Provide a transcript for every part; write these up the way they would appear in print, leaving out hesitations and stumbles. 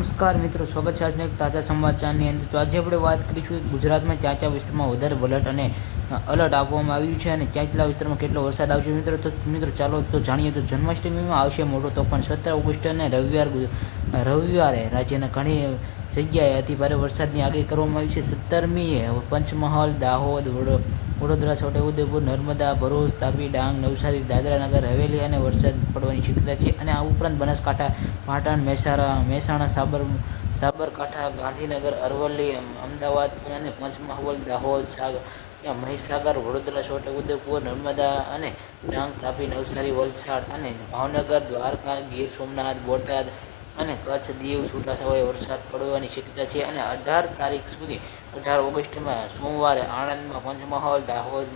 નમસ્કાર મિત્રો, સ્વાગત છે આજના એક તાજા સમાચારની અંદર. તો આજે આપણે વાત કરીશું ગુજરાતમાં ક્યાં વિસ્તારમાં વધારે અલર્ટ આપવામાં આવ્યું છે અને ક્યાં વિસ્તારમાં કેટલો વરસાદ આવશે મિત્રો. તો મિત્રો ચાલો તો જાણીએ. તો જન્માષ્ટમીમાં આવશે મોટો તોફાન. 17 ઓગસ્ટ અને રવિવારે રાજ્યના ઘણી જગ્યાએ અતિભારે વરસાદની આગાહી કરવામાં આવી છે. 17મીએ પંચમહાલ, દાહોદ, વડોદરા, છોટાઉદેપુર, નર્મદા, ભરૂચ, તાપી, ડાંગ, નવસારી, દાદરા નગર હવેલી અને વરસાદ પડવાની શક્યતા છે. અને આ ઉપરાંત બનાસકાંઠા, પાટણ, મહેસાણા, સાબરકાંઠા, ગાંધીનગર, અરવલ્લી, અમદાવાદ અને પંચમહાલ, દાહોદ, મહીસાગર, વડોદરા, છોટાઉદેપુર, નર્મદા અને ડાંગ, તાપી, નવસારી, વલસાડ અને ભાવનગર, દ્વારકા, ગીર સોમનાથ, બોટાદ અને કચ્છ, દીવ છૂટાછવાયો વરસાદ પડવાની શક્યતા છે. અને 18 તારીખ સુધી 18 ઓગસ્ટમાં સોમવારે આણંદમાં, પંચમહાલ, દાહોદ,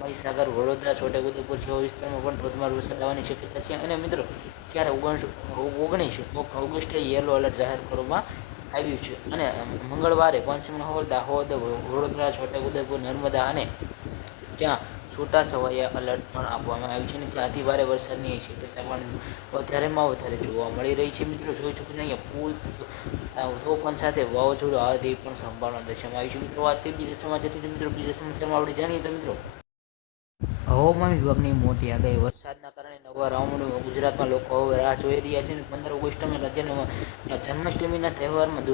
મહીસાગર, વડોદરા, છોટાઉદેપુર જેવા વિસ્તારમાં પણ ધોધમાર વરસાદ આવવાની શક્યતા છે. અને મિત્રો જ્યારે 19 ઓગસ્ટે યલો એલર્ટ જાહેર કરવામાં આવ્યું છે. અને મંગળવારે પંચમહાલ, દાહોદ, વડોદરા, છોટાઉદેપુર, નર્મદા અને ત્યાં છૂટાછવાયા એલર્ટ પણ આપવામાં આવ્યું છે. અને ત્યાં અતિભારે વરસાદની શક્યતા પણ વધારે જોવા મળી રહી છે. મિત્રો જોઈ શકો છો અહીંયા પુલ તોફાન સાથે વાવાઝોડું આવે તેવી પણ સંભાવના દર્શાવવામાં આવી છે. મિત્રો વાત કરી બીજા સમાચાર. મિત્રો બીજા સમાચારમાં આપણે જાણીએ તો મિત્રો હવામાન વિભાગની મોટી આગાહી. વરસાદના કારણે નવા રાઉન્ડ ગુજરાતમાં લોકો હવે રાહ જોઈ રહ્યા છે. 15 ઓગસ્ટમાં રાજ્યના જન્માષ્ટમીના તહેવારમાં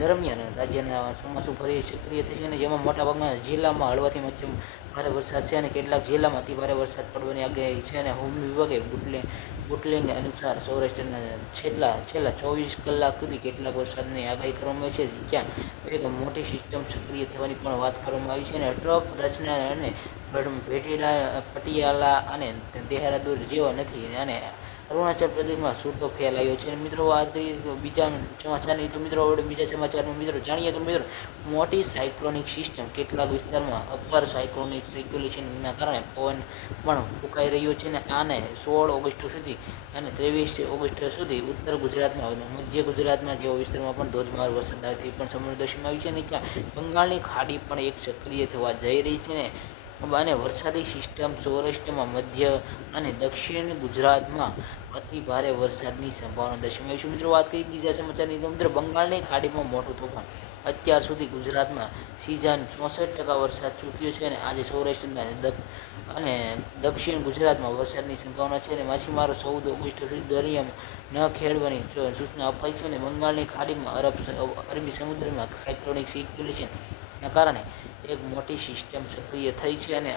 દરમિયાન રાજ્યના ચોમાસું ફરી સક્રિય થશે અને જેમાં મોટાભાગના જિલ્લામાં હળવાથી મધ્યમ ભારે વરસાદ છે અને કેટલાક જિલ્લામાં અતિભારે વરસાદ પડવાની આગાહી છે. અને હવામાન વિભાગે બુલેટિન અનુસાર સૌરાષ્ટ્રના છેલ્લા 24 કલાક સુધી કેટલાક વરસાદની આગાહી કરવામાં આવી છે, જ્યાં એક મોટી સિસ્ટમ સક્રિય થવાની પણ વાત કરવામાં આવી છે. અને ટ્રફ રચના અને પટિયાલા અને દેહરાદૂન જેવા નથી અને અરુણાચલ પ્રદેશમાં છૂટો ફેલાયો છે. મિત્રો વાત કરીએ તો બીજા સમાચારની. તો મિત્રો આપણે બીજા સમાચારમાં મિત્રો જાણીએ તો મિત્રો મોટી સાયક્લોનિક સિસ્ટમ કેટલાક વિસ્તારમાં અપર સાયક્લોનિક સર્ક્યુલેશનના કારણે પવન પણ ફૂંકાઈ રહ્યો છે. અને આને 16 ઓગસ્ટ સુધી અને 23 ઓગસ્ટ સુધી ઉત્તર ગુજરાતમાં, મધ્ય ગુજરાતમાં જેવા વિસ્તારમાં પણ ધોધમાર વરસાદ આવે તેવી પણ સંભાવના દર્શાવવામાં આવી છે. અને ત્યાં બંગાળની ખાડી પણ એક સક્રિય થવા જઈ રહી છે અને વરસાદી સિસ્ટમ સૌરાષ્ટ્રમાં, મધ્ય અને દક્ષિણ ગુજરાતમાં અતિ ભારે વરસાદની સંભાવના દર્શાવવામાં આવી છે. મિત્રો વાત કરીએ બીજા સમાચારની. તો મિત્રો બંગાળની ખાડીમાં મોટું તોફાન. અત્યાર સુધી ગુજરાતમાં સિઝન 64% વરસાદ ચૂક્યો છે. અને આજે સૌરાષ્ટ્રના અને દક્ષિણ ગુજરાતમાં વરસાદની સંભાવના છે. અને માછીમારો 14 ઓગસ્ટ સુધી દરિયામાં ન ખેડવાની સૂચના અપાઈ છે. અને બંગાળની ખાડીમાં અરબી સમુદ્રમાં સાયક્લોનિક સર્ક્યુલેશનના કારણે એક મોટી સિસ્ટમ સક્રિય થઈ છે અને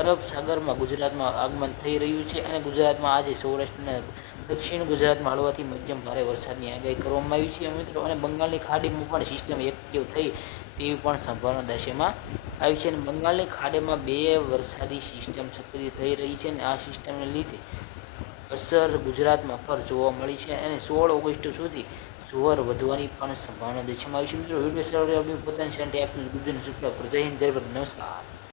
અરબ સાગરમાં ગુજરાતમાં આગમન થઈ રહ્યું છે. અને ગુજરાતમાં આજે સૌરાષ્ટ્રના દક્ષિણ ગુજરાતમાં હળવાથી મધ્યમ ભારે વરસાદની આગાહી કરવામાં આવી છે મિત્રો. અને બંગાળની ખાડીમાં પણ સિસ્ટમ એક્ટિવ થઈ તેવી પણ સંભાવના દર્શાવવામાં આવી છે. અને બંગાળની ખાડીમાં 2 વરસાદી સિસ્ટમ સક્રિય થઈ રહી છે અને આ સિસ્ટમને લીધે અસર ગુજરાતમાં પર જોવા મળી છે. અને 16 ઓગસ્ટ સુધી જોર વધવાની પણ સંભાવના દર્શાવવામાં આવી છે. મિત્રો વિડીયો સારો પોતાની ચેનલ ગુજરાત જય હિન્દ, જય ભારત, નમસ્કાર.